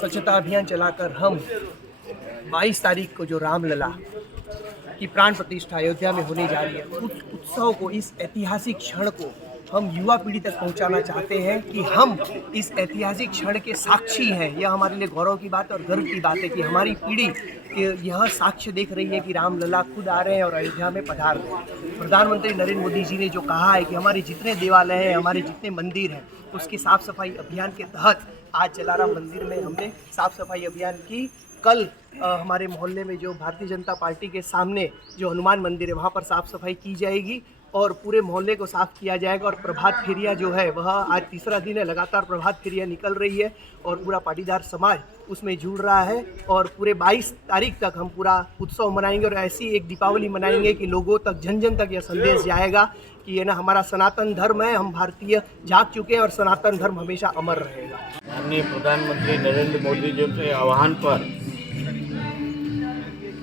स्वच्छता अभियान चलाकर हम 22 तारीख को जो रामलला की प्राण प्रतिष्ठा अयोध्या में होने जा रही है, उस उत्सव को, इस ऐतिहासिक क्षण को हम युवा पीढ़ी तक पहुंचाना चाहते हैं कि हम इस ऐतिहासिक क्षण के साक्षी हैं। यह हमारे लिए गौरव की बात है और गर्व की बात है कि हमारी पीढ़ी यह साक्ष्य देख रही है कि रामलला खुद आ रहे हैं और अयोध्या में पधार रहे हैं। प्रधानमंत्री नरेंद्र मोदी जी ने जो कहा है कि हमारे जितने देवालय हैं, हमारे जितने मंदिर हैं, उसकी साफ सफाई अभियान के तहत आज जलाराम मंदिर में हमने साफ सफाई अभियान की। कल हमारे मोहल्ले में जो भारतीय जनता पार्टी के सामने जो हनुमान मंदिर है, वहाँ पर साफ सफाई की जाएगी और पूरे मोहल्ले को साफ किया जाएगा। और प्रभात फेरियाँ जो है वह आज तीसरा दिन है, लगातार प्रभात फेरियाँ निकल रही है और पूरा पाटीदार समाज उसमें जुड़ रहा है। और पूरे 22 तारीख तक हम पूरा उत्सव मनाएंगे और ऐसी एक दीपावली मनाएंगे कि लोगों तक, जन जन तक यह संदेश जाएगा कि ये ना हमारा सनातन धर्म है, हम भारतीय जाग चुके हैं और सनातन धर्म हमेशा अमर रहेगा। माननीय प्रधानमंत्री नरेंद्र मोदी जी के आह्वान पर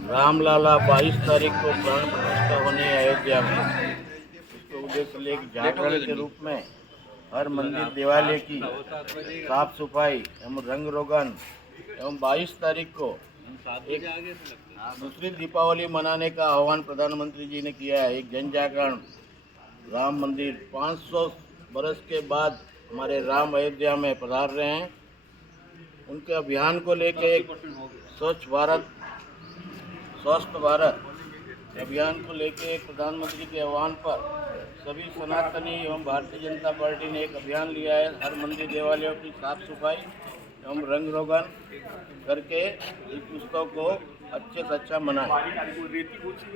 रामलला 22 तारीख को प्राण प्रतिष्ठा होने अयोध्या में, इसको उद्देश्य ले जागरण के रूप में हर मंदिर देवालय की साफ सफाई एवं रंग रोगन एवं 22 तारीख को एक दूसरी दीपावली मनाने का आह्वान प्रधानमंत्री जी ने किया है। एक जन जागरण राम मंदिर 500 बरस के बाद हमारे राम अयोध्या में पधार रहे हैं। उनके अभियान को लेकर एक स्वच्छ भारत स्वस्थ भारत अभियान को लेकर एक प्रधानमंत्री के आह्वान पर सभी सनातनी एवं भारतीय जनता पार्टी ने एक अभियान लिया है। हर मंदिर देवालयों की साफ सफाई एवं रंग रोगन करके इस उत्सव को अच्छे से अच्छा मनाएं।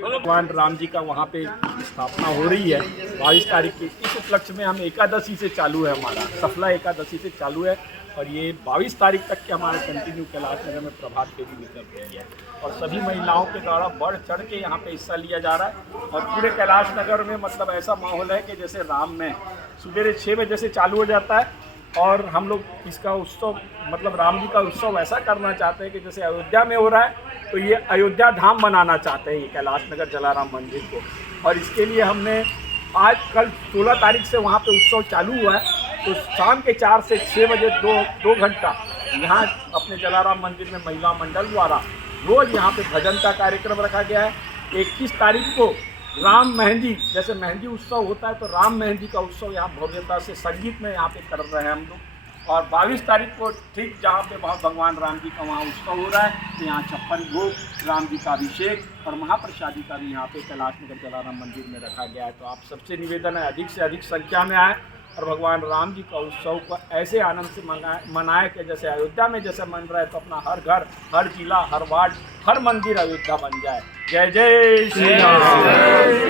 भगवान राम जी का वहाँ पे स्थापना हो रही है 22 तारीख की। इस उपलक्ष्य में हम एकादशी से चालू है, हमारा सफला एकादशी से चालू है और ये 22 तारीख तक के हमारे कंटिन्यू कैलाश नगर में प्रभात फेरी निकल रही है और सभी महिलाओं के द्वारा बढ़ चढ़ के यहाँ पे हिस्सा लिया जा रहा है। और पूरे कैलाश नगर में मतलब ऐसा माहौल है कि जैसे राम में सुबह 6 बजे से चालू हो जाता है और हम लोग इसका उत्सव मतलब राम जी का उत्सव ऐसा करना चाहते हैं कि जैसे अयोध्या में हो रहा है तो ये अयोध्या धाम बनाना चाहते हैं ये कैलाश नगर जलाराम मंदिर को। और इसके लिए हमने आज कल 16 तारीख से वहाँ पे उत्सव चालू हुआ है, तो शाम के 4 से 6 बजे दो घंटा यहाँ अपने जलाराम मंदिर में महिला मंडल द्वारा रोज़ यहाँ पे भजन का कार्यक्रम रखा गया है। 21 तारीख को राम मेहंदी, जैसे मेहंदी उत्सव होता है तो राम मेहंदी का उत्सव यहाँ भव्यता से संगीत में यहाँ पे कर रहे हैं हम लोग। और 22 तारीख को ठीक जहाँ पे भगवान राम जी का वहाँ उत्सव हो रहा है तो यहाँ 56 भोग, राम जी का अभिषेक और महाप्रसादी का भी यहाँ पे कैलाश नगर जलाराम मंदिर में रखा गया है। तो आप सबसे निवेदन है अधिक से अधिक संख्या में आए और भगवान राम जी का उत्सव को ऐसे आनंद से मनाए कि जैसे अयोध्या में जैसे मन रहा है तो अपना हर घर, हर जिला, हर वार्ड, हर मंदिर अयोध्या बन जाए। जय जय श्री राम।